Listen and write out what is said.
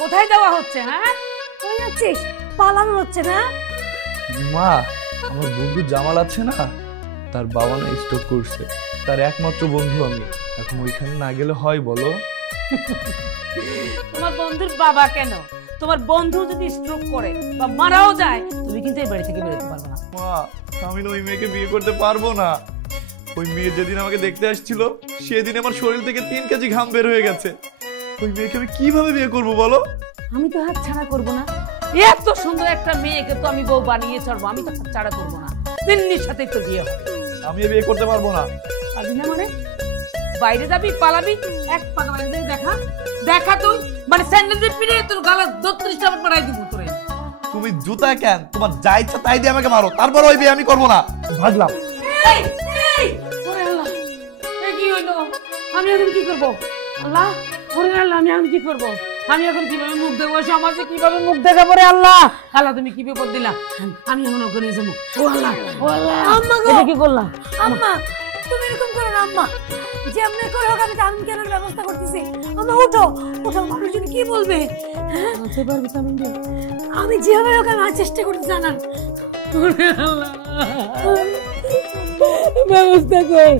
কোথায় যাওয়া হচ্ছে? হ্যাঁ কই যাচ্ছিস? পালানো হচ্ছে না? মা, আমার বন্ধু জামাল আছে না, তার বাবা না স্ট্রোক করছে। তার একমাত্র বন্ধু আমি, এখন ওইখানে না গেলে হয় বলো? তোমার বন্ধুর বাবা কেন, তোমার বন্ধু যদি স্ট্রোক করে বা মারাও যায়, তুমি কিন্তু এই বাড়ি থেকে বেরোতে পারবে না। মা, আমি না ওই মেয়েকে বিয়ে করতে পারবো না। ওই মেয়ে যেদিন আমাকে দেখতে আসছিল সেদিন আমার শরীর থেকে 3 কেজি ঘাম বের হয়ে গেছে। ওই মেয়েকে আমি কিভাবে বিয়ে করবো বলো? আমি তো হাত ছাড়া করবো না। এত সুন্দর একটা মেয়েকে তো আমি বউ বানিয়ে ছাড়বো, আমি তো হাত ছাড়া করবো না। তিন্নির সাথেই তো বিয়ে হবে। আমি বিয়ে করতে পারবো না। পারবি না মানে? বাইরে যাবি, পালাবি, এক পাকা বাইরে থেকে দেখা দেখা তুই মানে স্যান্ডেল দিয়ে পিড়ে তোর গালা 32টা মারাই দিব তোরে। তুমি জুতা কেন, তোমার যা ইচ্ছা তাই দিয়ে আমাকে মারো, তারপর ওই বিয়ে আমি করবো না। ভাগলাম। এই এই ওরে আল্লাহ, এ কি হইলো? আমি এখন কি করব? আল্লাহ, ওরে আল্লাহ, আমি এখন কি করব? আমি এখন কিভাবে মুখ দেবো? সমাজে কিভাবে মুখ দেখাবো রে আল্লাহ? আল্লাহ তুমি কি বিপদ দিলা? আমি এখন ওখানে যাবো। ও আল্লাহ, ও আল্লাহ, আম্মা গো, এটা কি করলা? আম্মা তুমি এরকম করো না আম্মা। যেমনি করে হোক আমি তামিম কেনার ব্যবস্থা করতেছি। আম্মা উঠো উঠো, মানুষজন কি বলবে? হ্যাঁ বলতে পারবি তামিম দিয়ে? আমি যেভাবে হোক আমি চেষ্টা করতে জানান। ওরে আল্লাহ, ব্যবস্থা কর।